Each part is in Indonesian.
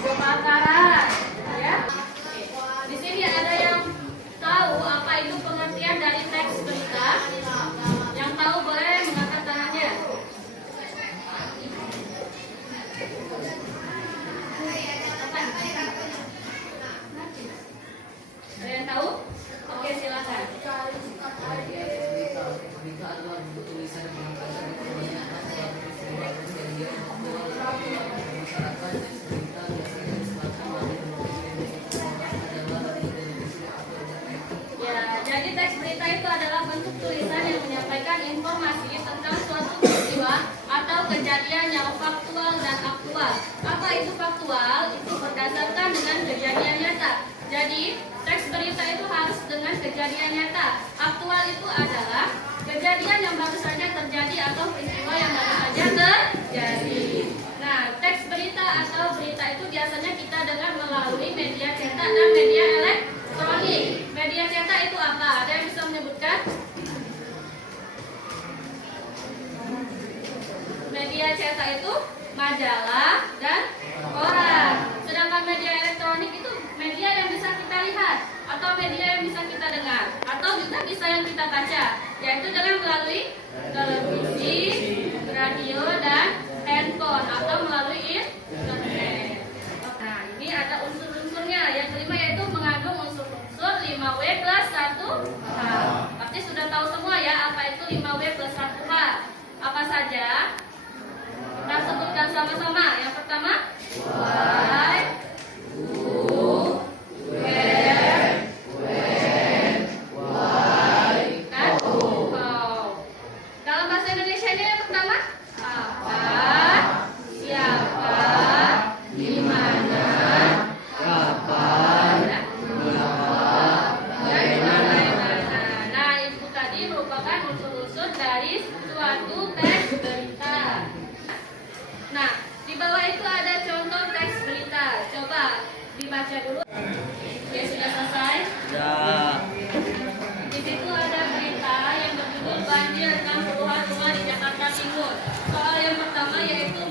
Kebakaran, ya. Di sini ada yang tahu apa itu pengertian dari teks berita? Yang tahu boleh mengangkat tangannya. Ada yang tahu? Oke, silakan. Jadi teks berita itu adalah bentuk tulisan yang menyampaikan informasi tentang suatu peristiwa atau kejadian yang faktual dan aktual. Apa itu faktual? Itu berdasarkan dengan kejadian nyata. Jadi teks berita itu harus dengan kejadian nyata. Aktual itu adalah kejadian yang baru saja terjadi atau peristiwa yang baru saja terjadi. Nah, teks berita atau berita itu biasanya kita dengar melalui media cetak dan media elektronik. Media cetak itu apa? Ada yang bisa menyebutkan? Media cetak itu majalah dan koran. Sedangkan media elektronik itu media yang bisa kita lihat atau media yang bisa kita dengar atau juga bisa yang kita baca, yaitu dengan melalui televisi, radio, dan handphone atau melalui internet. Nah, ini ada unsur-unsurnya. Yang kelima yaitu mengandung unsur-unsur 5W plus 1H. Pasti sudah tahu semua ya apa itu 5W plus 1H. Apa saja? Kita sebutkan sama-sama. Yang pertama, why, who, where, when, why, kan? How. Dalam bahasa Indonesia ini yang pertama, apa, siapa, di mana, kapan, mengapa, bagaimana. Nah, itu tadi merupakan unsur-unsur dari suatu teks berita. Nah, di bawah itu ada contoh teks berita. Coba dibaca dulu. Oke, sudah selesai? Ya. Di situ ada berita yang berjudul banjir 60-an rumah di Jakarta Timur. Soal yang pertama yaitu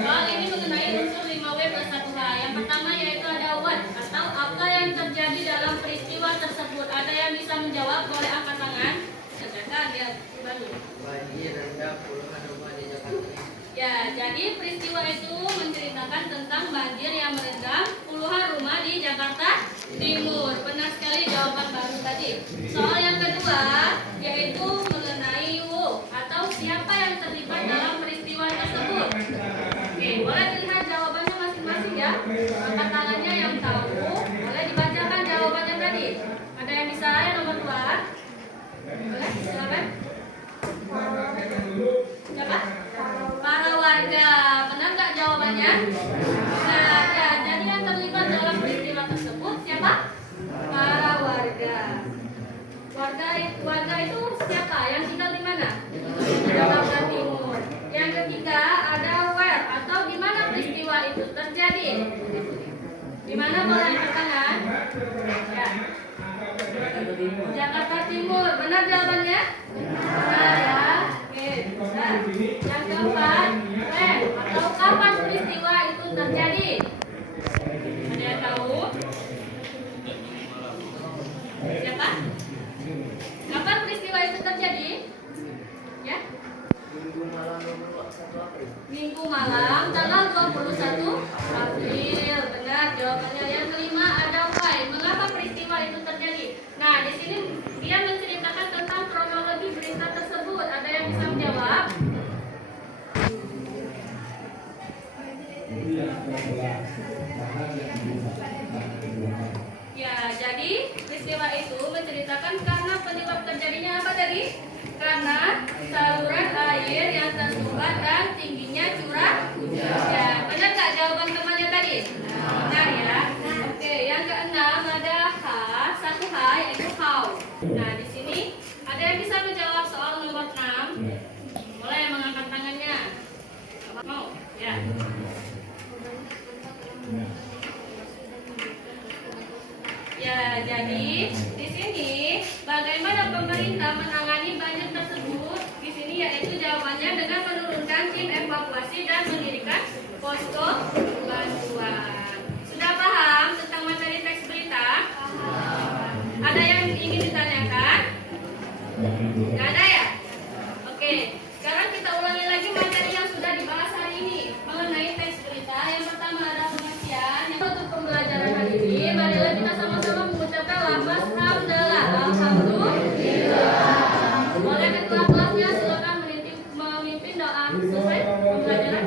soal ini mengenai unsur 5W plus 1H. Yang pertama yaitu ada what atau apa yang terjadi dalam peristiwa tersebut. Ada yang bisa menjawab? Boleh angkat tangan. Kerjakan ya, baru. Banjir rendam puluhan rumah di Jakarta. Ya, jadi peristiwa itu menceritakan tentang banjir yang merendam puluhan rumah di Jakarta Timur. Benar sekali jawaban baru tadi. Soal yang kedua yaitu mengenai who atau siapa yang terlibat dalam peristiwa tersebut. Oke, boleh dilihat jawabannya masing-masing ya. Angkat tangannya yang tahu, boleh dibacakan jawabannya tadi. Ada yang bisa? Yang nomor 2. Boleh, silakan. Siapa? Para warga. Benar nggak jawabannya? Nah, ya, jadi yang terlibat dalam peristiwa tersebut siapa? Para warga. Warga itu siapa? Yang tinggal di mana? Di Jakarta Timur. Yang ketiga ada where atau di mana peristiwa itu terjadi. Di mana boleh angkat tangan? Ya. Jakarta Timur. Benar jawabannya? Benar ya. Oke. Nah, yang keempat, when atau kapan peristiwa itu terjadi? Ada yang tahu? Siapa? Kapan peristiwa itu terjadi? Ya? Minggu malam tanggal 21 April. Benar jawabannya. Yang kelima ada why. Mengapa peristiwa itu terjadi? Nah, di sini dia menceritakan tentang kronologi berita tersebut. Ada yang bisa menjawab? Ya, jadi peristiwa itu menceritakan karena penyebab terjadinya apa tadi? Karena saluran air yang tersumbat dan tingginya curah hujan. Ya, benar nggak jawaban temannya tadi? Benar ya. Oke, yang keenam ada satu H yaitu how. Nah, di sini ada yang bisa menjawab soal nomor 6. Boleh mengangkat tangannya. Mau? Ya. Ya, jadi di sini bagaimana pemerintah menangani banjir tersebut? Di sini yaitu jawabannya dengan menurunkan tim evakuasi dan mendirikan Nggak ada ya? Oke, sekarang kita ulangi lagi materi yang sudah dibahas hari ini mengenai teks berita. Yang pertama ada pengertian. Yang untuk pembelajaran hari ini, marilah kita sama-sama mengucapkan lafaz hamdalah. Alhamdulillah. Oleh ketua kelasnya silakan memimpin doa selesai pembelajaran.